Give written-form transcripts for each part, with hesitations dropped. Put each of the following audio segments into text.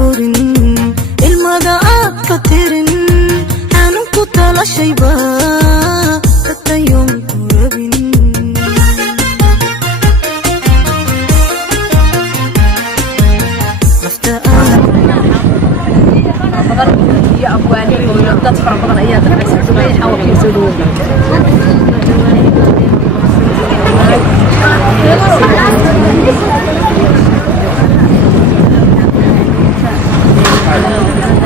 turin ilmada aad ka tirin aanan ku tala shayba dadayum ku rabin nafta يا أبواني ودad fara badan ayaa dalbaysan Dubai xawalkii soo dhaweeyay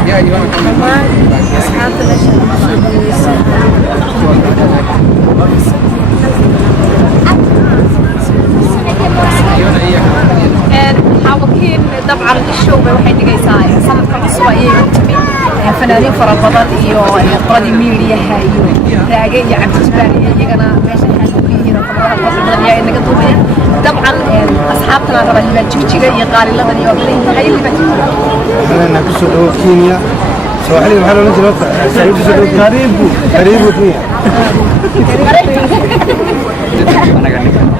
يا أيها أصحاب حاوكين طبعا الشو waxay dhigaysaa sanadka cusub ayay fanaaniin fara badan iyo qoladi miidiyaha iyo raage iyo cabdi jibaaniye iyagana meesha xal ku yihiin qolada badan ayaa inaga duubaya dabcan asxaabtana raba libaan jigjiga iyo qaaliladan iyo leeyahay libaan أنا كسر دو كينيا سواحلي محل ولا جلوت سعيد كسر دو قريب كينيا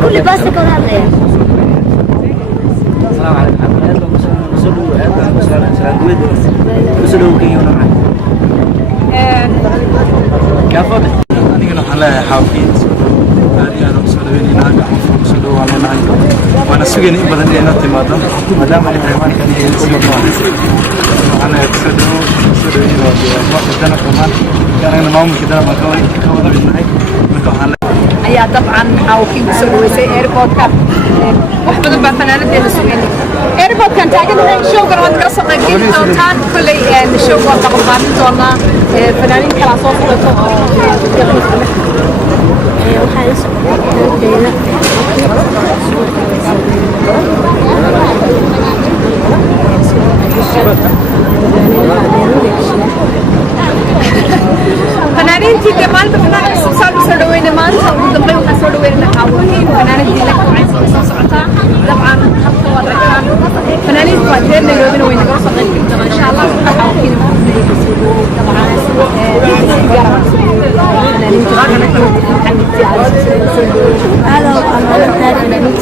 كل باس كل هذا السلام عليكم كسر دو كينيا نعم كافضل أنا كنا حلا حافين أنا كسر دو كينيا نعم كسر دو على نعم وأنا سجن بدن أنا تمادا مدام على حيوان كان يسمى أنا كسر دو كينيا ما كنا كمان كان ما ممكن كده ما كنا بالنهاية مكان ayaa dabcan xaawkii soo dhaweysay airport-ka wax badan baa fanaanadeena sugeynay airport-kan taaganahay showgan waad kala soo qaybgeli doontaan kolley show waa qabanqaabin doonaa fanaaniin kala soo furato oo waxaa la fanaaniintii dee maanta fanaanka soo dhaweyna maanta ugu dambeyn waxaa soo dhaweynana xaawkiin fanaanadii la kacaysa soo socotaa dabcan habka waa ragaan fanaaniinta waa reer Nairobi way naga soo qaybgeli doonaa insha Allah xaawkiin هذا هو أمر فنانين